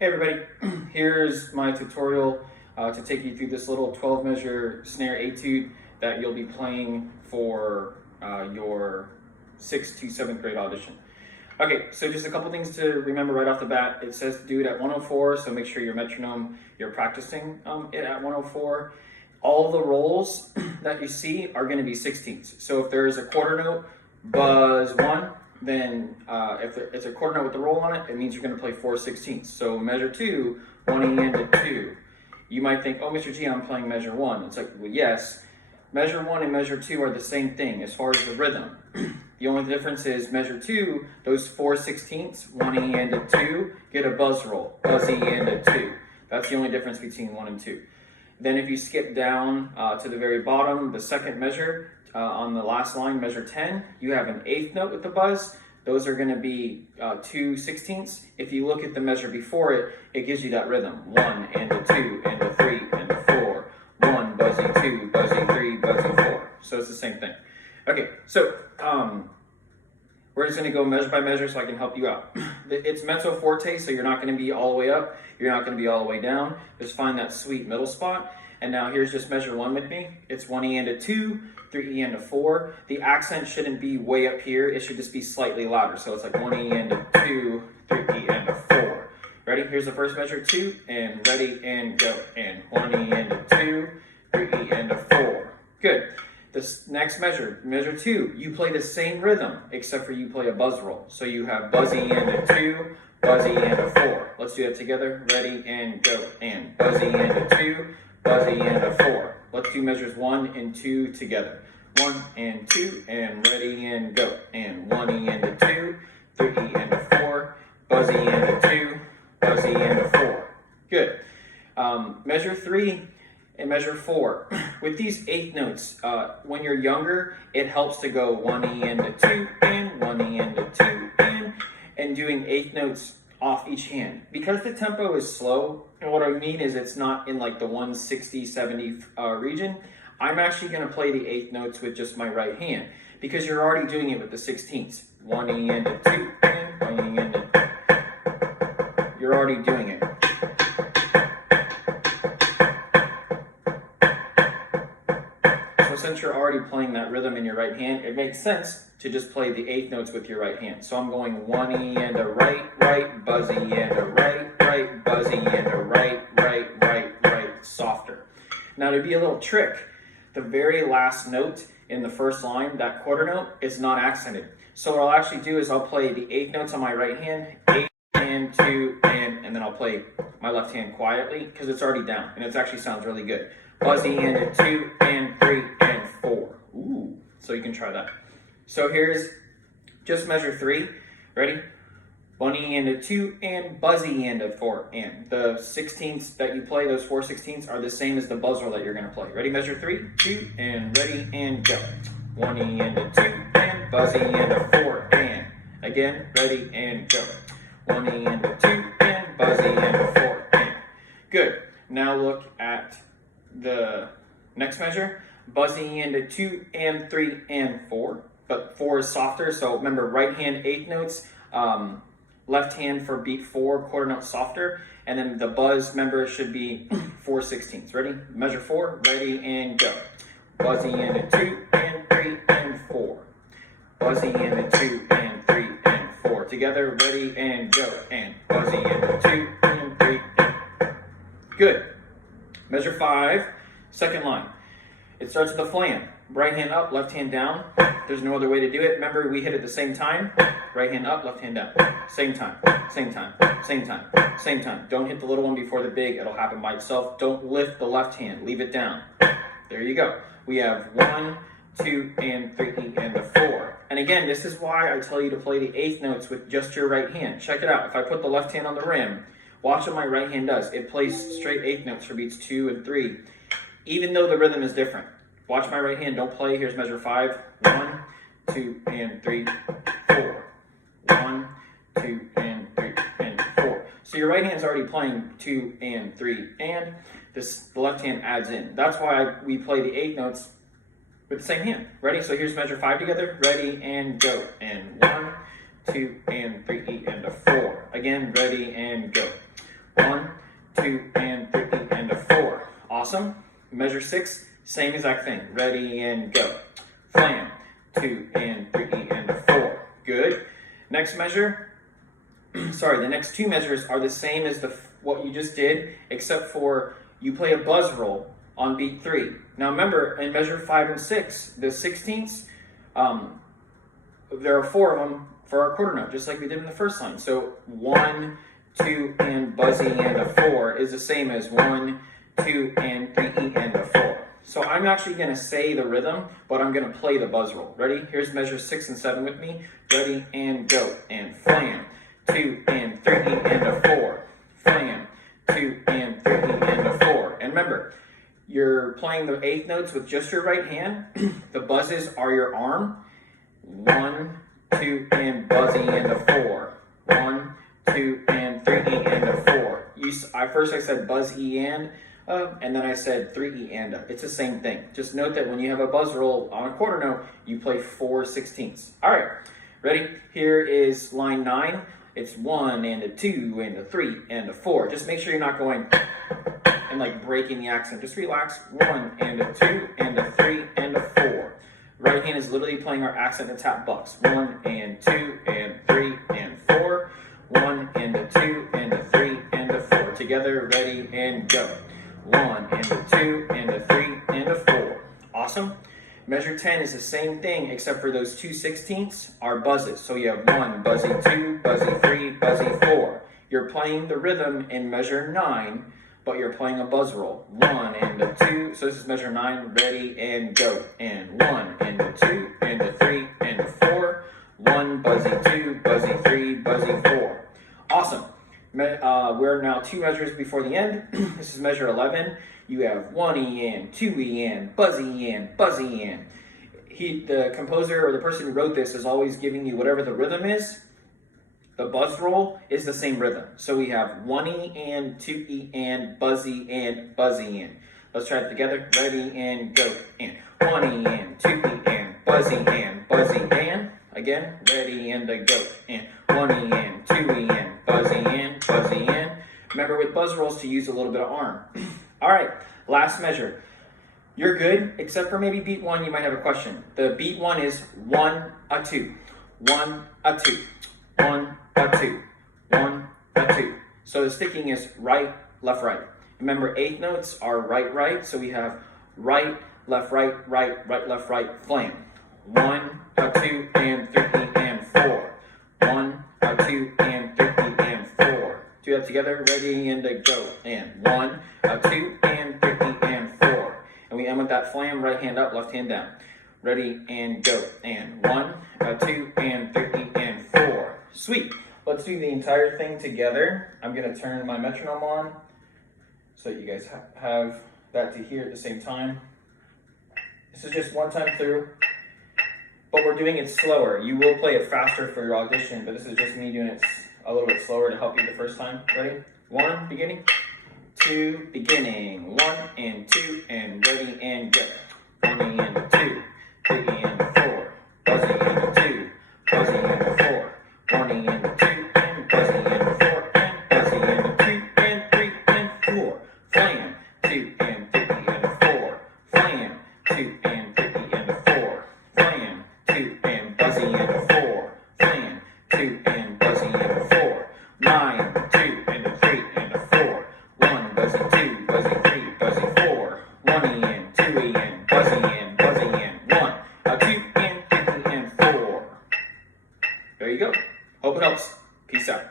Hey everybody, here's my tutorial to take you through this little 12 measure snare etude that you'll be playing for your 6th to 7th grade audition. Okay, so just a couple things to remember right off the bat. It says to do it at 104, so make sure your metronome, you're practicing it at 104. All the rolls that you see are going to be 16ths. So if there's a quarter note, buzz 1, then if it's a quarter note with the roll on it, it means you're going to play 4/16. So measure 2, 1 E and a 2. You might think, oh, Mr. G, I'm playing measure 1. It's like, well, yes, measure 1 and measure 2 are the same thing as far as the rhythm. The only difference is measure 2, those 4/16, 1 E and a 2, get a buzz roll, buzz E and a 2. That's the only difference between 1 and 2. Then if you skip down to the very bottom, the second measure, on the last line, measure 10, you have an 8th note with the buzz. Those are going to be 2/16. If you look at the measure before it, it gives you that rhythm. 1 and a 2 and a 3 and a 4. 1, buzzy 2, buzzy 3, buzzy 4. So it's the same thing. Okay, so we're just going to go measure by measure so I can help you out. It's mezzo forte, so you're not going to be all the way up. You're not going to be all the way down. Just find that sweet middle spot. And now here's just measure 1 with me. It's 1 E and a 2, 3 E and a 4. The accent shouldn't be way up here. It should just be slightly louder. So it's like 1 E and a 2, 3 E and a 4. Ready? Here's the first measure, 2, and ready, and go. And 1 E and a 2, 3 E and a 4. Good. This next measure, measure 2, you play the same rhythm, except for you play a buzz roll. So you have buzzy and a 2, buzzy and a 4. Let's do that together. Ready, and go. And buzzy and a 2, buzzy and a 4. Let's do measures 1 and 2 together. 1 and 2, and ready, and go. And 1 E and a 2, 3 E and a 4, buzzy and a 2, buzzy and a 4. Good. Measure 3 and measure 4. With these 8th notes, when you're younger, it helps to go 1 E and a 2, and 1 E and a 2, and doing 8th notes off each hand. Because the tempo is slow, and what I mean is it's not in like the 160, 70 region, I'm actually going to play the 8th notes with just my right hand, because you're already doing it with the 16ths. 1 E and a 2, and 1 E and a 2. You're already doing it. So since you're already playing that rhythm in your right hand, it makes sense to just play the 8th notes with your right hand. So I'm going 1 E and a right, right, buzzy and a right, right, buzzy and a right, right, right, right, softer. Now to be a little trick, the very last note in the first line, that quarter note, is not accented. So what I'll actually do is I'll play the 8th notes on my right hand, 8 and 2 and then I'll play my left hand quietly because it's already down and it actually sounds really good. Buzzy and a 2 and 3 and 4. Ooh, so you can try that. So here's just measure 3. Ready? 1 E and a 2 and buzzy and a 4. And the 16ths that you play, those 4/16, are the same as the buzz roll that you're going to play. Ready? Measure 3, 2, and ready, and go. 1 E and a 2 and buzzy and a 4. And again, ready, and go. 1 E and a 2 and buzzy and a 4. And good. Now look at the next measure. Buzzy and a 2 and 3 and 4. But 4 is softer, so remember, right hand 8th notes, left hand for beat 4, quarter note softer, and then the buzz, remember, should be 4/16. Ready? Measure 4, ready, and go. Buzzy and a 2 and 3 and 4. Buzzy and a 2 and 3 and 4. Together, ready, and go. And buzzy and a 2 and 3 and good. Measure 5, second line. It starts with a flam. Right hand up, left hand down. There's no other way to do it. Remember, we hit at the same time. Right hand up, left hand down. Same time, same time, same time, same time. Don't hit the little one before the big. It'll happen by itself. Don't lift the left hand. Leave it down. There you go. We have 1, 2, and 3, and a 4. And again, this is why I tell you to play the 8th notes with just your right hand. Check it out. If I put the left hand on the rim, watch what my right hand does. It plays straight 8th notes for beats 2 and 3, even though the rhythm is different. Watch my right hand, don't play. Here's measure 5. 1, 2, and 3, 4. 1, 2, and 3, and 4. So your right hand's already playing 2 and 3, and the left hand adds in. That's why we play the 8th notes with the same hand. Ready? So here's measure 5 together. Ready, and go. And 1, 2, and 3, and a 4. Again, ready, and go. 1, 2, and 3, and a 4. Awesome. Measure 6, same exact thing. Ready and go. Flam, 2, and 3, and a 4. Good. Next measure, the next two measures are the same as what you just did, except for you play a buzz roll on beat 3. Now remember, in measure 5 and 6, the 16ths, there are 4 of them for our quarter note, just like we did in the first line. So 1, 2, and buzzy, and a 4 is the same as 1, 2, and 3, and a 4. So I'm actually going to say the rhythm, but I'm going to play the buzz roll. Ready? Here's measure 6 and 7 with me. Ready and go. And flam, 2, and 3, and a 4. Flam, 2, and 3, and a 4. And remember, you're playing the 8th notes with just your right hand. The buzzes are your arm. 1, 2, and buzzy, and a 4. 1, 2, and 3, and a 4. First I said buzz, and then I said 3, and a. It's the same thing. Just note that when you have a buzz roll on a quarter note, you play 4 16ths. All right, ready? Here is line 9. It's 1, and a 2, and a 3, and a 4. Just make sure you're not going and like breaking the accent. Just relax. 1, and a 2, and a 3, and a 4. Right hand is literally playing our accent and tap bucks. 1, and 2, and 3, and 4. 1, and a 2, and a 3, and a 4. Together, ready, and go. 1, and a 2, and a 3, and a 4. Awesome. Measure 10 is the same thing, except for those 2 16ths are buzzes. So you have 1, buzzy 2, buzzy 3, buzzy 4. You're playing the rhythm in measure 9, but you're playing a buzz roll. 1, and a 2, so this is measure 9, ready, and go. And 1, and a 2, and a 3, and a 4. 1, buzzy 2, buzzy 3, buzzy 4. Awesome. We're now 2 measures before the end. This is measure 11. You have 1 and 2 and buzzy and buzzy and. The composer or the person who wrote this is always giving you whatever the rhythm is. The buzz roll is the same rhythm. So we have 1 and 2 and buzzy and buzzy and. Let's try it together. Ready and go. And 1 and 2 and buzzy and buzzy and. Again, ready and go. And 1 and 2 and buzzy and buzzy and. Remember with buzz rolls to use a little bit of arm. All right, last measure. You're good, except for maybe beat 1, you might have a question. The beat 1 is 1, a 2. 1, a 2. 1, a 2. 1, a 2. So the sticking is right, left, right. Remember, 8th notes are right, right. So we have right, left, right, right, right, left, right, flam. 1, a 2, and 3, and 4. 1, a 2, and 3, and 4. Do that together, ready, and go. And 1, a 2, and 3, and 4. And we end with that flam, right hand up, left hand down. Ready, and go. And 1, a 2, and 3, and 4. Sweet. Let's do the entire thing together. I'm going to turn my metronome on so you guys have that to hear at the same time. This is just one time through, but we're doing it slower. You will play it faster for your audition, but this is just me doing it a little bit slower to help you the first time. Ready? 1, beginning. 2, beginning. 1 and 2, and ready and go. 1 and a 2, 3 and a 4. Buzzy and a 2, buzzy and a 4. 1 and a 2, and buzzy and a 4. And buzzy and a 2, and 3 and 4. Flam, 2 and 3 and a 4. Flam, 2 and 3 and a 4. Flam, 2 and buzzy and a 4. Flam, 2 and buzzy and a 4. 9, 2 and a 3 and a 4. 1, buzzy 2, buzzy 3, buzzy 4. 1 and 2 and buzzy and buzzy and 1, a 2 and 3 and 4. There you go. Hope it helps. Peace out.